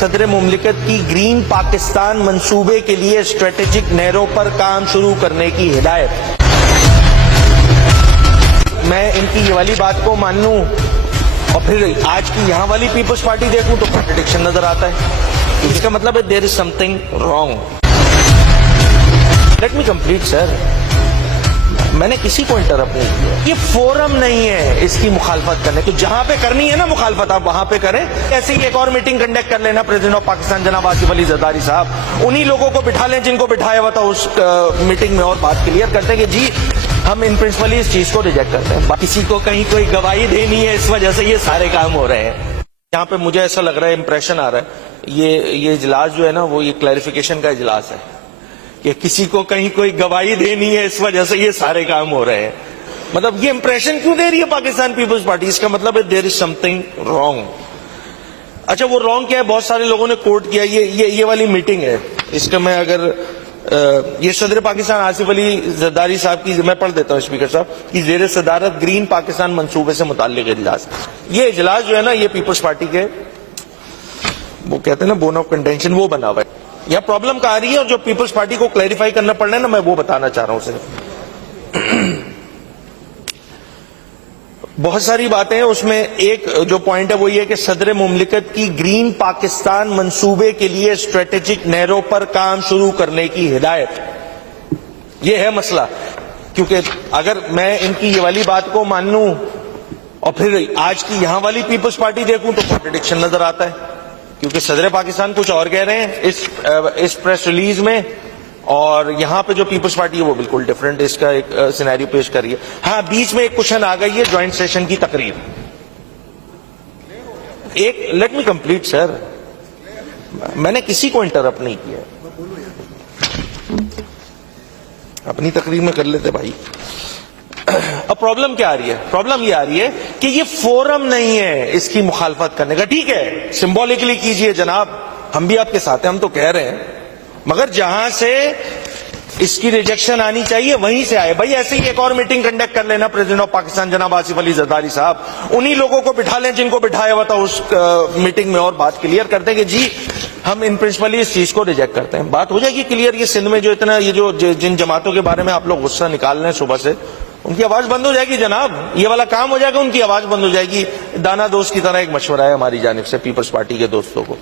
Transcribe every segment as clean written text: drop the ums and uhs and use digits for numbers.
صدر مملکت کی گرین پاکستان منصوبے کے لیے اسٹریٹجک نہروں پر کام شروع کرنے کی ہدایت۔ میں ان کی یہ والی بات کو مان لوں اور پھر آج کی یہاں والی پیپلز پارٹی دیکھوں تو کنٹرڈکشن نظر آتا ہے۔ اس کا مطلب ہے there is something wrong. Let me complete sir, میں نے کسی کو انٹرپٹ نہیں کیا، یہ فورم نہیں ہے اس کی مخالفت کرنے کی۔ جہاں پہ کرنی ہے نا مخالفت آپ وہاں پہ کریں۔ ایسے ہی ایک اور میٹنگ کنڈکٹ کر لینا پریزیڈنٹ آف پاکستان جناب آصف علی زرداری صاحب، انہی لوگوں کو بٹھا لیں جن کو بٹھایا ہوا تھا اس میٹنگ میں، اور بات کلیئر کرتے ہیں کہ جی ہم ان پرنسپلی اس چیز کو ریجیکٹ کرتے ہیں۔ کسی کو کہیں کوئی گواہی دینی ہے، اس وجہ سے یہ سارے کام ہو رہے ہیں۔ یہاں پہ مجھے ایسا لگ رہا ہے، امپریشن آ رہا ہے یہ اجلاس جو ہے نا وہ یہ کلیریفیکیشن کا اجلاس ہے کہ کسی کو کہیں کوئی گواہی دینی ہے، اس وجہ سے یہ سارے کام ہو رہے ہیں۔ مطلب یہ امپریشن کیوں دے رہی ہے پاکستان پیپلز پارٹی؟ اس کا مطلب ہے there is something wrong. اچھا وہ رانگ کیا ہے؟ بہت سارے لوگوں نے کوٹ کیا، یہ والی میٹنگ ہے، اس کا میں اگر یہ صدر پاکستان آصف علی زرداری صاحب کی، میں پڑھ دیتا ہوں اسپیکر صاحب کی زیر صدارت گرین پاکستان منصوبے سے متعلق اجلاس۔ یہ اجلاس جو ہے نا یہ پیپلز پارٹی کے وہ کہتے ہیں نا بون آف کنٹینشن، وہ بنا ہوا ہے۔ یہاں پرابلم کہاں آ رہی ہے اور جو پیپلز پارٹی کو کلیریفائی کرنا پڑنا ہے نا، میں وہ بتانا چاہ رہا ہوں صرف۔ بہت ساری باتیں ہیں، اس میں ایک جو پوائنٹ ہے وہ یہ کہ صدر مملکت کی گرین پاکستان منصوبے کے لیے اسٹریٹجک نہروں پر کام شروع کرنے کی ہدایت۔ یہ ہے مسئلہ، کیونکہ اگر میں ان کی یہ والی بات کو مان لوں اور پھر آج کی یہاں والی پیپلز پارٹی دیکھوں تو کنٹرڈکشن نظر آتا ہے، کیونکہ صدر پاکستان کچھ اور کہہ رہے ہیں اس پریس ریلیز میں، اور یہاں پہ جو پیپلز پارٹی ہے وہ بالکل ڈیفرنٹ اس کا ایک سینیریو پیش کر رہی ہے۔ ہاں بیچ میں ایک کوشچن آ گئی ہے جوائنٹ سیشن کی تقریر۔ ایک لیٹ می کمپلیٹ سر، میں نے کسی کو انٹرپٹ نہیں کیا، اپنی تقریر میں کر لیتے بھائی۔ اب پرابلم کیا آ رہی ہے؟ پرابلم یہ آ رہی ہے کہ یہ فورم نہیں ہے اس کی مخالفت کرنے کا۔ ٹھیک ہے سمبولکلی کیجئے جناب، ہم بھی آپ کے ساتھ ہیں، ہم تو کہہ رہے ہیں، مگر جہاں سے اس کی ریجیکشن آنی چاہیے وہیں سے آئے۔ بھائی ایسے ہی ایک اور میٹنگ کنڈکٹ کر لینا پریزیڈنٹ آف پاکستان جناب آصف علی زرداری صاحب، انہی لوگوں کو بٹھا لیں جن کو بٹھایا ہوا تھا اس میٹنگ میں، اور بات کلیئر کرتے ہیں کہ جی ہم ان پرنسپلی اس چیز کو ریجیکٹ کرتے ہیں۔ بات ہو جائے گی کلیئر۔ یہ سندھ میں جو اتنا یہ جو جن جماعتوں کے بارے میں آپ لوگ غصہ نکال رہے ہیں صبح سے، ان کی آواز بند ہو جائے گی جناب، یہ والا کام ہو جائے گا، ان کی آواز بند ہو جائے گی۔ دانا دوست کی طرح ایک مشورہ ہے ہماری جانب سے پیپلز پارٹی کے دوستوں کو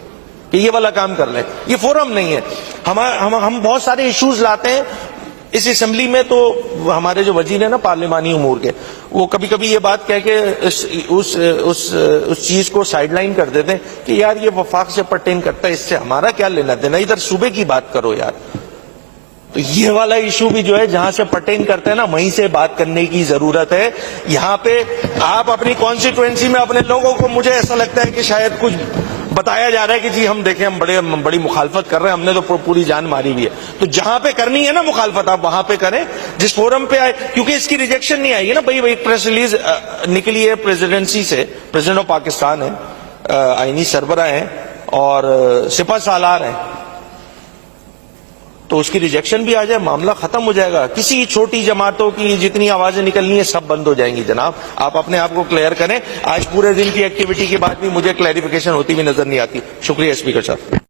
کہ یہ والا کام کر لیں۔ یہ فورم نہیں ہے۔ ہم بہت سارے ایشوز لاتے ہیں اس اسمبلی میں، تو ہمارے جو وزیر ہیں نا پارلیمانی امور کے، وہ کبھی کبھی یہ بات کہہ کے اس چیز کو سائیڈ لائن کر دیتے ہیں کہ یار یہ وفاق سے پرٹین کرتا ہے، اس سے ہمارا کیا لینا دینا، ادھر صوبے کی بات کرو یار۔ تو یہ والا ایشو بھی جو ہے جہاں سے پرٹین کرتے ہیں نا وہیں سے بات کرنے کی ضرورت ہے۔ یہاں پہ آپ اپنی کانسٹیٹوئنسی میں اپنے لوگوں کو، مجھے ایسا لگتا ہے کہ شاید کچھ بتایا جا رہا ہے کہ جی ہم دیکھیں ہم بڑی مخالفت کر رہے ہیں، ہم نے تو پوری جان ماری ہوئی ہے۔ تو جہاں پہ کرنی ہے نا مخالفت آپ وہاں پہ کریں، جس فورم پہ آئے، کیونکہ اس کی ریجیکشن نہیں آئی ہے نا۔ بھائی ایک پریس ریلیز نکلی ہے پریزیڈنسی سے، پریزیڈنٹ آف پاکستان ہے، آئینی سربراہ ہیں اور سپہ سالار ہیں، تو اس کی ریجیکشن بھی آ جائے معاملہ ختم ہو جائے گا۔ کسی چھوٹی جماعتوں کی جتنی آوازیں نکلنی ہیں سب بند ہو جائیں گی جناب۔ آپ اپنے آپ کو کلیئر کریں۔ آج پورے دن کی ایکٹیویٹی کے بعد بھی مجھے کلیریفیکیشن ہوتی ہوئی نظر نہیں آتی۔ شکریہ اسپیکر صاحب۔